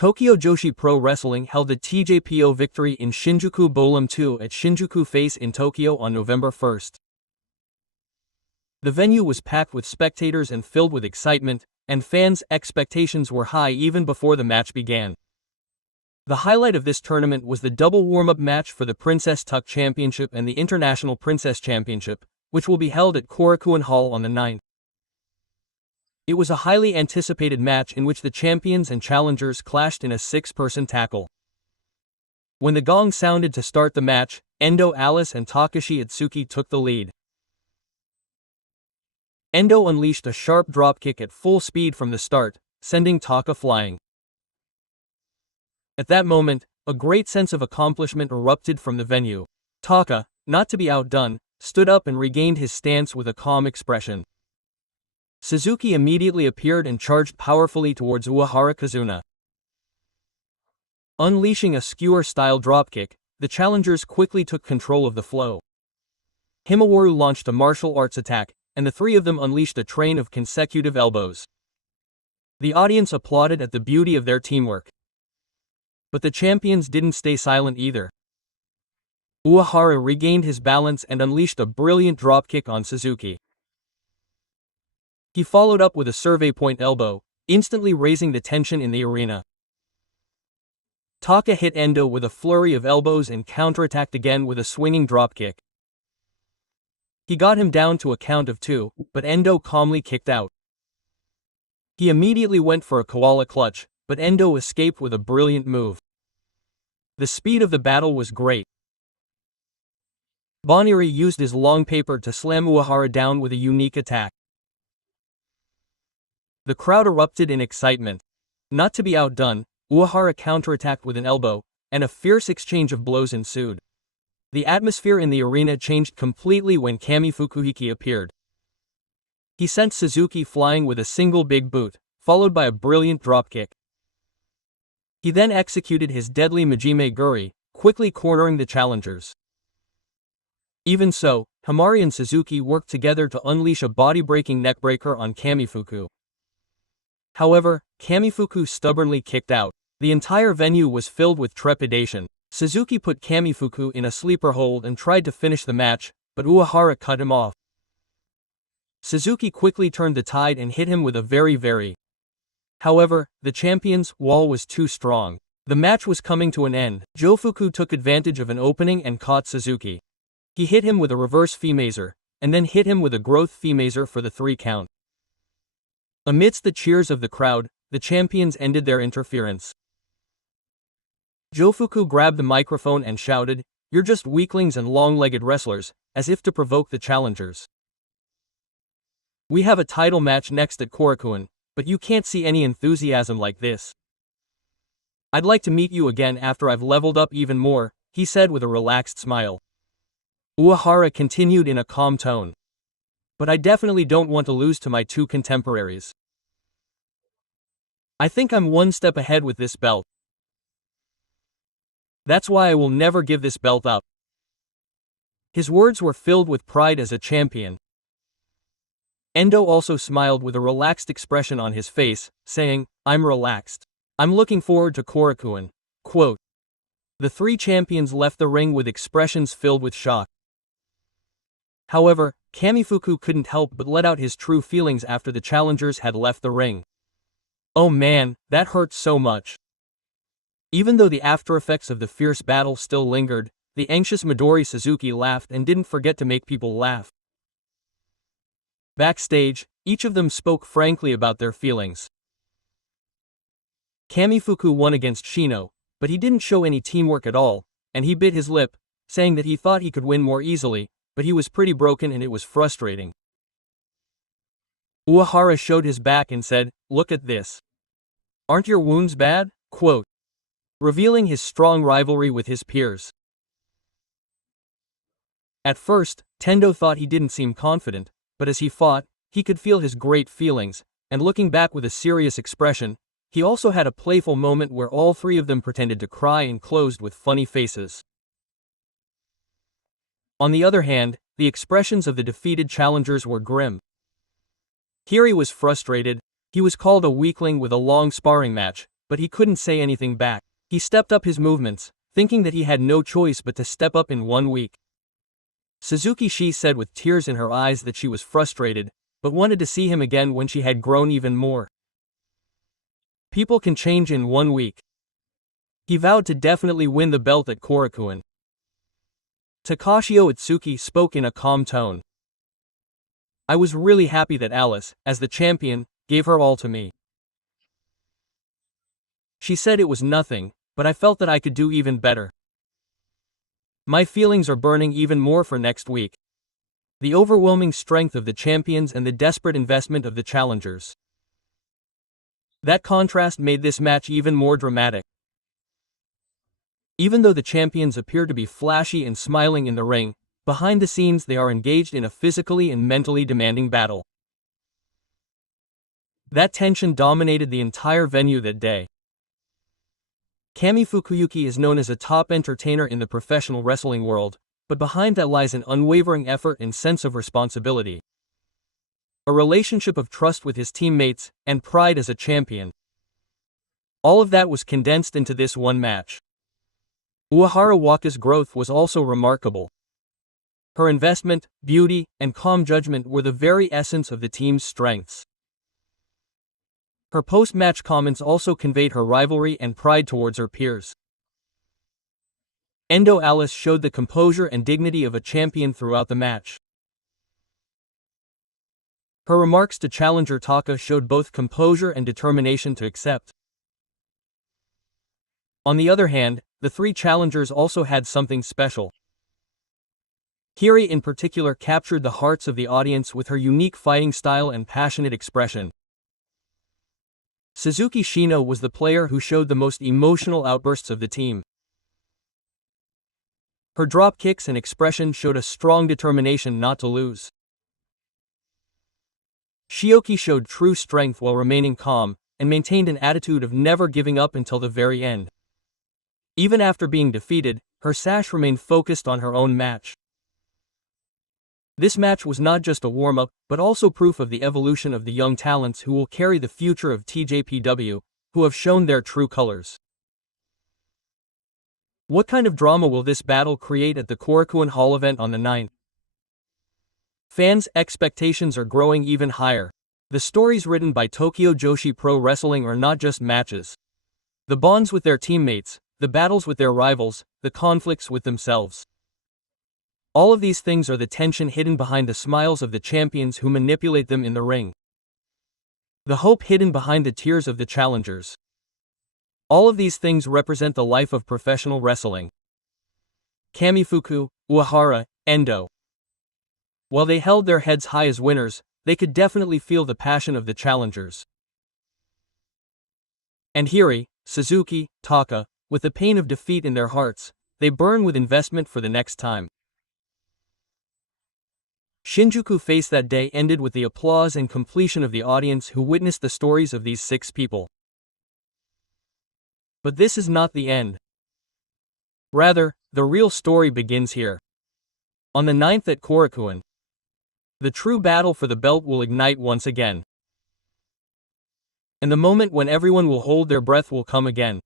Tokyo Joshi Pro Wrestling held the TJPO victory in Shinjuku Bolum 2 at Shinjuku Face in Tokyo on November 1st. The venue was packed with spectators and filled with excitement, and fans' expectations were high even before the match began. The highlight of this tournament was the double warm-up match for the Princess Tuck Championship and the International Princess Championship, which will be held at Korakuen Hall on the 9th. It was a highly anticipated match in which the champions and challengers clashed in a six-person tackle. When the gong sounded to start the match, Endo Alice and Takashi Itsuki took the lead. Endo unleashed a sharp dropkick at full speed from the start, sending Taka flying. At that moment, a great sense of accomplishment erupted from the venue. Taka, not to be outdone, stood up and regained his stance with a calm expression. Suzuki immediately appeared and charged powerfully towards Uehara Kazuna. Unleashing a skewer-style dropkick, the challengers quickly took control of the flow. Himawaru launched a martial arts attack, and the three of them unleashed a train of consecutive elbows. The audience applauded at the beauty of their teamwork. But the champions didn't stay silent either. Uehara regained his balance and unleashed a brilliant dropkick on Suzuki. He followed up with a survey point elbow, instantly raising the tension in the arena. Taka hit Endo with a flurry of elbows and counterattacked again with a swinging dropkick. He got him down to a count of 2, but Endo calmly kicked out. He immediately went for a koala clutch, but Endo escaped with a brilliant move. The speed of the battle was great. Boniri used his long paper to slam Uehara down with a unique attack. The crowd erupted in excitement. Not to be outdone, Uehara counterattacked with an elbow, and a fierce exchange of blows ensued. The atmosphere in the arena changed completely when Kami Fukuhiki appeared. He sent Suzuki flying with a single big boot, followed by a brilliant dropkick. He then executed his deadly Majime Guri, quickly cornering the challengers. Even so, Himari and Suzuki worked together to unleash a body-breaking neckbreaker on Kamifuku. However, Kamifuku stubbornly kicked out. The entire venue was filled with trepidation. Suzuki put Kamifuku in a sleeper hold and tried to finish the match, but Uehara cut him off. Suzuki quickly turned the tide and hit him with a very. However, the champion's wall was too strong. The match was coming to an end. Jofuku took advantage of an opening and caught Suzuki. He hit him with a reverse Femazer, and then hit him with a growth Femazer for the 3 count. Amidst the cheers of the crowd, the champions ended their interference. Jofuku grabbed the microphone and shouted, "You're just weaklings and long-legged wrestlers," as if to provoke the challengers. "We have a title match next at Korakuen, but you can't see any enthusiasm like this. I'd like to meet you again after I've leveled up even more," he said with a relaxed smile. Uehara continued in a calm tone. "But I definitely don't want to lose to my 2 contemporaries. I think I'm 1 step ahead with this belt. That's why I will never give this belt up." His words were filled with pride as a champion. Endo also smiled with a relaxed expression on his face, saying, "I'm relaxed. I'm looking forward to Korakuen." Quote. The 3 champions left the ring with expressions filled with shock. However, Kamifuku couldn't help but let out his true feelings after the challengers had left the ring. "Oh man, that hurt so much." Even though the aftereffects of the fierce battle still lingered, the anxious Midori Suzuki laughed and didn't forget to make people laugh. Backstage, each of them spoke frankly about their feelings. Kamifuku won against Shino, but he didn't show any teamwork at all, and he bit his lip, saying that he thought he could win more easily, but he was pretty broken and it was frustrating. Uehara showed his back and said, "Look at this. Aren't your wounds bad?" Quote. Revealing his strong rivalry with his peers. At first, Tendo thought he didn't seem confident, but as he fought, he could feel his great feelings, and looking back with a serious expression, he also had a playful moment where all 3 of them pretended to cry and closed with funny faces. On the other hand, the expressions of the defeated challengers were grim. Hiri was frustrated. He was called a weakling with a long sparring match, but he couldn't say anything back. He stepped up his movements, thinking that he had no choice but to step up in 1 week. Suzuki Shi said with tears in her eyes that she was frustrated, but wanted to see him again when she had grown even more. People can change in 1 week. He vowed to definitely win the belt at Korakuen. Takashi Otsuki spoke in a calm tone. I was really happy that Alice, as the champion, gave her all to me. She said it was nothing, but I felt that I could do even better. My feelings are burning even more for next week. The overwhelming strength of the champions and the desperate investment of the challengers. That contrast made this match even more dramatic. Even though the champions appear to be flashy and smiling in the ring, behind the scenes they are engaged in a physically and mentally demanding battle. That tension dominated the entire venue that day. Kami Fukuyuki is known as a top entertainer in the professional wrestling world, but behind that lies an unwavering effort and sense of responsibility. A relationship of trust with his teammates, and pride as a champion. All of that was condensed into this one match. Uehara Waka's growth was also remarkable. Her investment, beauty, and calm judgment were the very essence of the team's strengths. Her post-match comments also conveyed her rivalry and pride towards her peers. Endo Alice showed the composure and dignity of a champion throughout the match. Her remarks to challenger Taka showed both composure and determination to accept. On the other hand, the three challengers also had something special. Hiri in particular captured the hearts of the audience with her unique fighting style and passionate expression. Suzuki Shino was the player who showed the most emotional outbursts of the team. Her drop kicks and expression showed a strong determination not to lose. Shioki showed true strength while remaining calm, and maintained an attitude of never giving up until the very end. Even after being defeated, her sash remained focused on her own match. This match was not just a warm-up, but also proof of the evolution of the young talents who will carry the future of TJPW, who have shown their true colors. What kind of drama will this battle create at the Korakuen Hall event on the 9th? Fans' expectations are growing even higher. The stories written by Tokyo Joshi Pro Wrestling are not just matches. The bonds with their teammates, the battles with their rivals, the conflicts with themselves. All of these things are the tension hidden behind the smiles of the champions who manipulate them in the ring. The hope hidden behind the tears of the challengers. All of these things represent the life of professional wrestling. Kamifuku, Uehara, Endo. While they held their heads high as winners, they could definitely feel the passion of the challengers. And Hiri, Suzuki, Taka, with the pain of defeat in their hearts, they burn with investment for the next time. Shinjuku Face that day ended with the applause and completion of the audience who witnessed the stories of these 6 people. But this is not the end. Rather, the real story begins here. On the 9th at Korakuen, the true battle for the belt will ignite once again. And the moment when everyone will hold their breath will come again.